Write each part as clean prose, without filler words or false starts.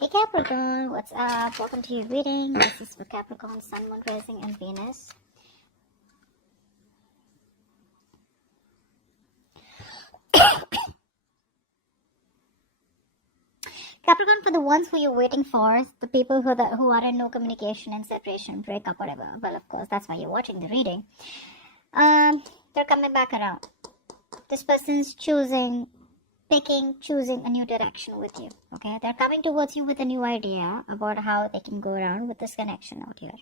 Hey Capricorn, what's up? Welcome to your reading. This is for Capricorn, Sun, Moon, Rising, and Venus. Capricorn, for the ones who you're waiting for, the people who are in no communication and separation, breakup, whatever. Well, of course, that's why you're watching the reading. They're coming back around. This person's choosing a new direction with you. Okay, they're coming towards you with a new idea about how they can go around with this connection out here.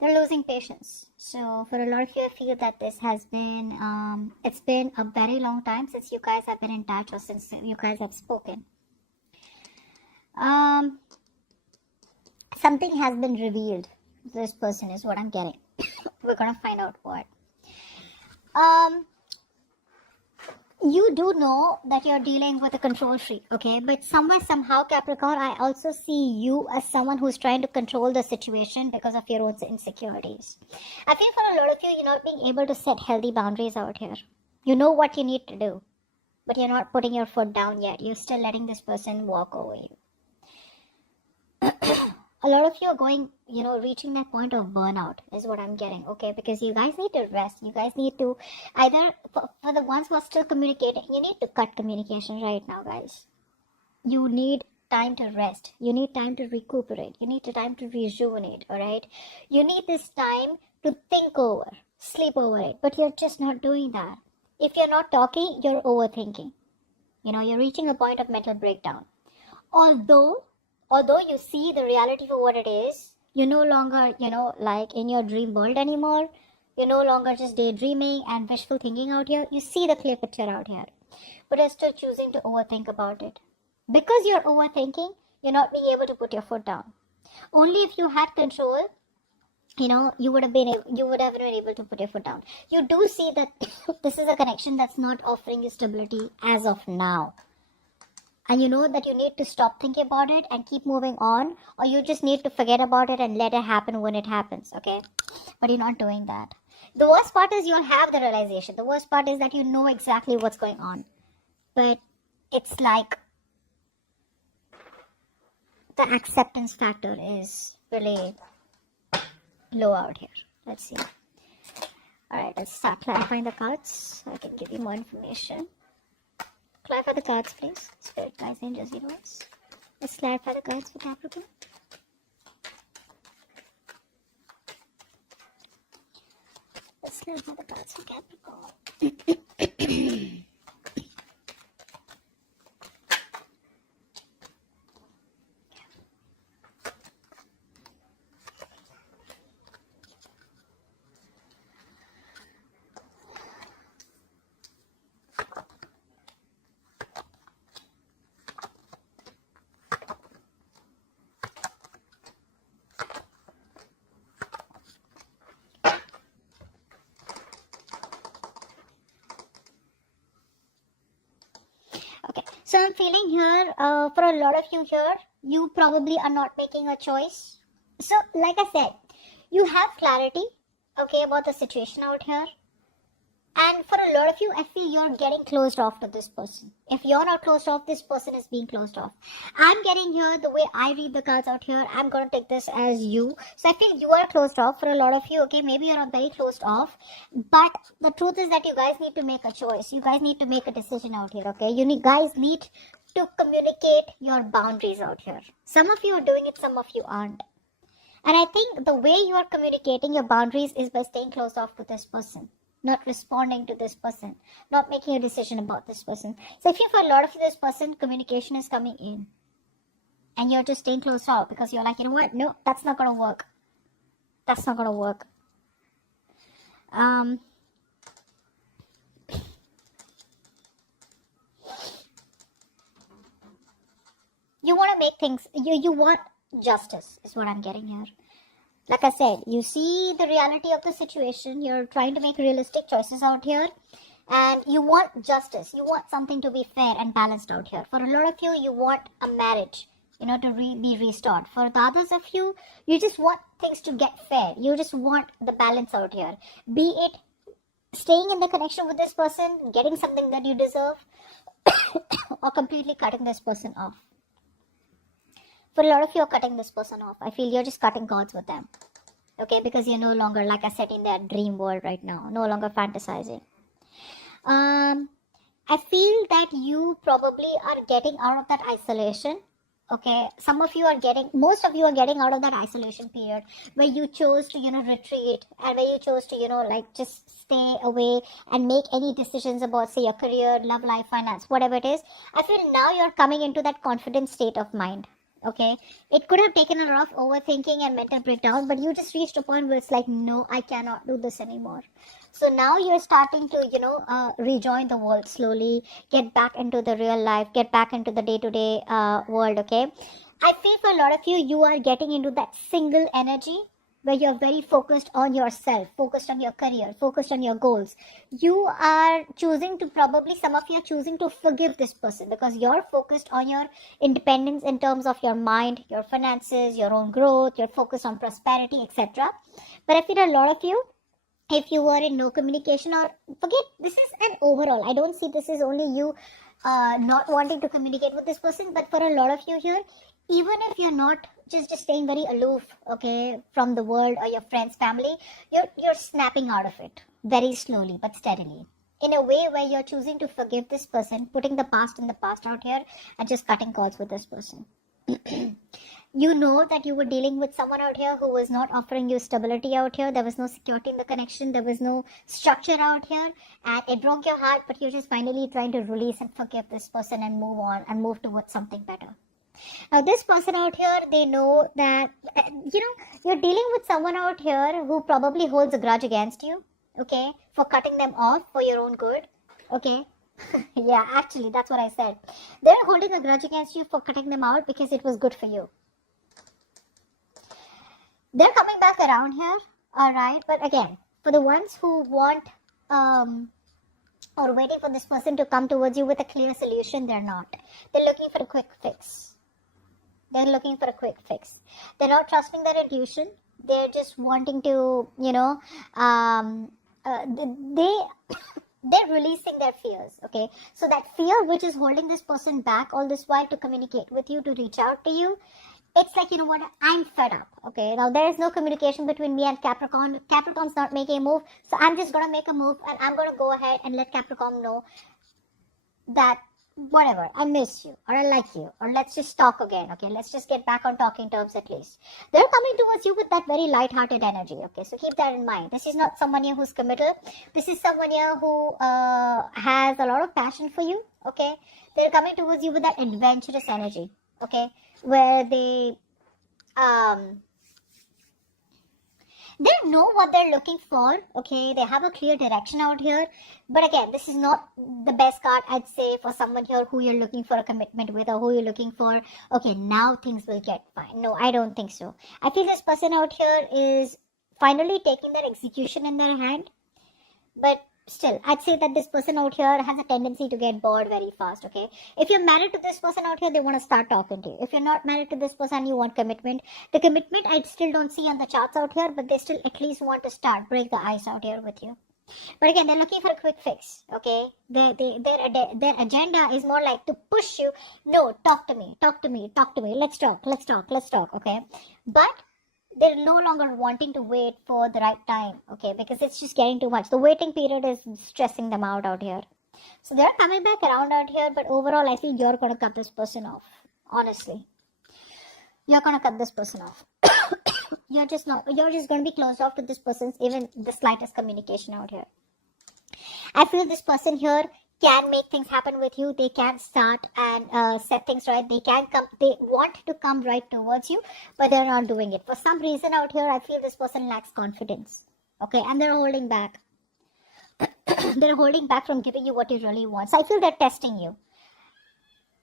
They're losing patience. So for a lot of you, I feel that this has been it's been a very long time since you guys have been in touch or since you guys have spoken. Something has been revealed. This person is what I'm getting. We're gonna find out what. You do know that you're dealing with a control freak, okay? But somehow, Capricorn, I also see you as someone who's trying to control the situation because of your own insecurities. I feel for a lot of you, you're not being able to set healthy boundaries out here. You know what you need to do, but you're not putting your foot down yet. You're still letting this person walk over you. A lot of you are going, reaching that point of burnout is what I'm getting, okay? Because you guys need to rest. You guys need to either, for the ones who are still communicating, you need to cut communication right now, guys. You need time to rest. You need time to recuperate. You need time to rejuvenate, all right? You need this time to think over, sleep over it, but you're just not doing that. If you're not talking, you're overthinking. You're reaching a point of mental breakdown. Although you see the reality for what it is, you're no longer, like in your dream world anymore. You're no longer just daydreaming and wishful thinking out here. You see the clear picture out here. But you're still choosing to overthink about it. Because you're overthinking, you're not being able to put your foot down. Only if you had control, you would have been able to put your foot down. You do see that this is a connection that's not offering you stability as of now. And you know that you need to stop thinking about it and keep moving on, or you just need to forget about it and let it happen when it happens, okay? But you're not doing that. The worst part is you'll have the realization. The worst part is that you know exactly what's going on. But it's like the acceptance factor is really low out here. Let's see. Alright, let's start clarifying the cards so I can give you more information. Clarify the cards, please. Spirit, guides, angels, universe. Let's clarify the cards for Capricorn. Let's clarify the cards for Capricorn. So I'm feeling here, for a lot of you here, you probably are not making a choice. So like I said, you have clarity, okay, about the situation out here. And for a lot of you, I feel you're getting closed off to this person. If you're not closed off, this person is being closed off. I'm getting here, the way I read the cards out here, I'm going to take this as you. So I feel you are closed off for a lot of you, okay? Maybe you're not very closed off. But the truth is that you guys need to make a choice. You guys need to make a decision out here, okay? Guys need to communicate your boundaries out here. Some of you are doing it, some of you aren't. And I think the way you are communicating your boundaries is by staying closed off to this person. Not responding to this person, not making a decision about this person. So if you, for a lot of this person, communication is coming in and you're just staying closed off because you're like, you know what? No, that's not going to work. That's not going to work. You want to make things, you want justice is what I'm getting here. Like I said, you see the reality of the situation. You're trying to make realistic choices out here. And you want justice. You want something to be fair and balanced out here. For a lot of you, you want a marriage, to be restored. For the others of you, you just want things to get fair. You just want the balance out here. Be it staying in the connection with this person, getting something that you deserve, or completely cutting this person off. For a lot of you are cutting this person off. I feel you're just cutting cords with them. Okay, because you're no longer, like I said, in their dream world right now. No longer fantasizing. I feel that you probably are getting out of that isolation. Okay, most of you are getting out of that isolation period where you chose to, retreat, and where you chose to, like just stay away and make any decisions about, say, your career, love life, finance, whatever it is. I feel now you're coming into that confident state of mind. Okay, it could have taken a lot of overthinking and mental breakdown, but you just reached a point where it's like, no, I cannot do this anymore. So now you're starting to, rejoin the world slowly, get back into the real life, get back into the day-to-day world, okay? I feel for a lot of you, you are getting into that single energy where you're very focused on yourself, focused on your career, focused on your goals. You are choosing to, probably some of you are choosing to forgive this person because you're focused on your independence in terms of your mind, your finances, your own growth, you're focused on prosperity, etc. But I feel a lot of you, if you were in no communication, or forget, this is an overall, I don't see this is only you not wanting to communicate with this person, but for a lot of you here, even if you're not just staying very aloof, okay, from the world or your friends, family, you're snapping out of it very slowly but steadily, in a way where you're choosing to forgive this person, putting the past in the past out here, and just cutting cords with this person. You know that you were dealing with someone out here who was not offering you stability out here. There was no security in the connection. There was no structure out here. And it broke your heart, but you're just finally trying to release and forgive this person and move on and move towards something better. Now, this person out here, they know that, you're dealing with someone out here who probably holds a grudge against you, okay, for cutting them off for your own good, okay. Yeah, actually, that's what I said. They're holding a grudge against you for cutting them out because it was good for you. They're coming back around here, alright, but again, for the ones who want or waiting for this person to come towards you with a clear solution, they're not. They're looking for a quick fix. They're looking for a quick fix. They're not trusting their intuition. They're just wanting to, they're releasing their fears, okay? So that fear which is holding this person back all this while to communicate with you, to reach out to you, it's like, you know what, I'm fed up, okay? Now, there is no communication between me and Capricorn. Capricorn's not making a move, so I'm just going to make a move, and I'm going to go ahead and let Capricorn know that, whatever, I miss you, or I like you, or let's just talk again, okay? Let's just get back on talking terms at least. They're coming towards you with that very light-hearted energy, okay? So keep that in mind. This is not someone here who's committal. This is someone here who has a lot of passion for you, okay? They're coming towards you with that adventurous energy, okay? Where they know what they're looking for, okay? They have a clear direction out here. But again, this is not the best card, I'd say, for someone here who you're looking for a commitment with, or who you're looking for, okay, now things will get fine. No, I don't think so. I feel this person out here is finally taking their execution in their hand. But still, I'd say that this person out here has a tendency to get bored very fast, okay? If you're married to this person out here, they want to start talking to you. If you're not married to this person, you want commitment. The commitment I still don't see on the charts out here, but they still at least want to break the ice out here with you. But again, they're looking for a quick fix, okay? Their agenda is more like to push you. No, talk to me. Let's talk, okay? But they're no longer wanting to wait for the right time, okay? Because it's just getting too much. The waiting period is stressing them out here. So they're coming back around out here, but overall, I feel you're going to cut this person off. Honestly. You're going to cut this person off. You're just going to be closed off to this person's even the slightest communication out here. I feel this person here can make things happen with you. They can start and set things right. They want to come right towards you, but they're not doing it. For some reason out here, I feel this person lacks confidence. Okay, and they're holding back. They're holding back from giving you what you really want. So I feel they're testing you.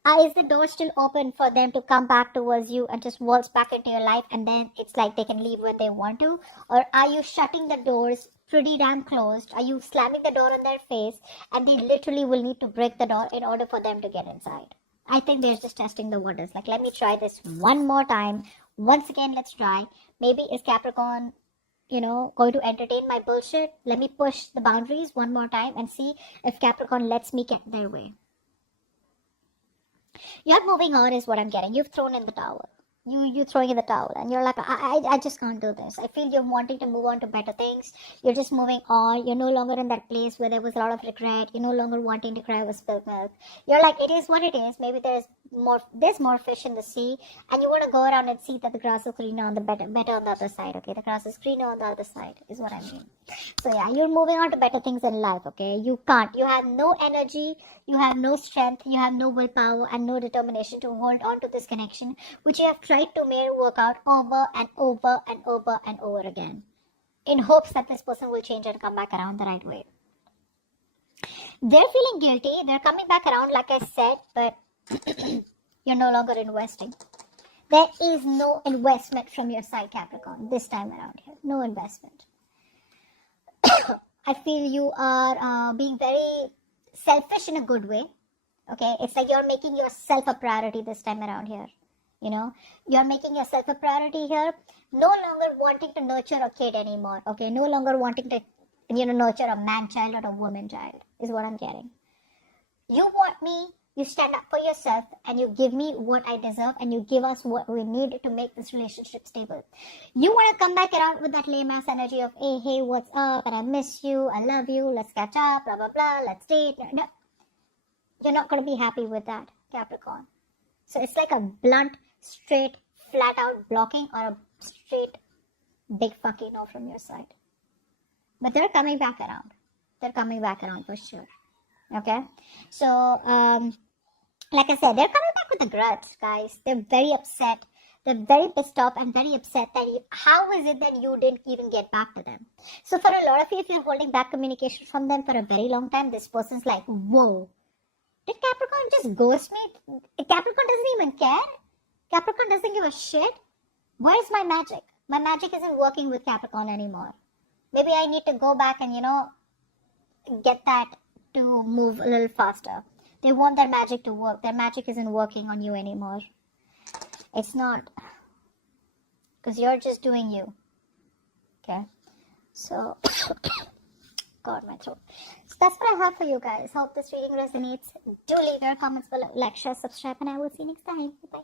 Is the door still open for them to come back towards you and just waltz back into your life, and then it's like they can leave when they want to? Or are you shutting the doors pretty damn closed? Are you slamming the door on their face, and they literally will need to break the door in order for them to get inside? I think they're just testing the waters. Like, let me try this one more time. Once again, let's try. Maybe is Capricorn, going to entertain my bullshit? Let me push the boundaries one more time and see if Capricorn lets me get their way. You're moving on is what I'm getting. You've thrown in the towel. you throwing in the towel, and you're like, I just can't do this. I feel you're wanting to move on to better things. You're just moving on. You're no longer in that place where there was a lot of regret. You're no longer wanting to cry over spilled milk. You're like, it is what it is. Maybe there's more fish in the sea, and you want to go around and see that the grass is greener on the better on the other side. Okay, the grass is greener on the other side is what I mean. So yeah, you're moving on to better things in life. Okay, you can't. You have no energy. You have no strength. You have no willpower and no determination to hold on to this connection, which you have tried to make work out over and over and over and over again, in hopes that this person will change and come back around the right way. They're feeling guilty. They're coming back around, like I said, but you're no longer investing. There is no investment from your side, Capricorn, this time around here. No investment. I feel you are being very selfish in a good way. Okay, it's like you're making yourself a priority this time around here. You know, you're making yourself a priority here. No longer wanting to nurture a kid anymore. Okay, no longer wanting to, nurture a man child or a woman child is what I'm getting. You want me, you stand up for yourself, and you give me what I deserve, and you give us what we need to make this relationship stable. You want to come back around with that lame ass energy of, hey, what's up, and I miss you, I love you, let's catch up, blah, blah, blah, let's date. No. You're not going to be happy with that, Capricorn. So it's like a blunt, straight, flat out blocking, or a straight big fucking no from your side. But they're coming back around. They're coming back around for sure. Okay? So, like I said, they're coming back with a grudge, guys. They're very upset. They're very pissed off and very upset that how is it that you didn't even get back to them? So for a lot of you, if you're holding back communication from them for a very long time, this person's like, whoa, did Capricorn just ghost me? Capricorn doesn't even care. Capricorn doesn't give a shit. Where's my magic? My magic isn't working with Capricorn anymore. Maybe I need to go back and, get that to move a little faster. They want their magic to work. Their magic isn't working on you anymore. It's not. Because you're just doing you. Okay? So, God, my throat. So that's what I have for you guys. Hope this reading resonates. Do leave your comments below. Like, share, subscribe, and I will see you next time. Bye.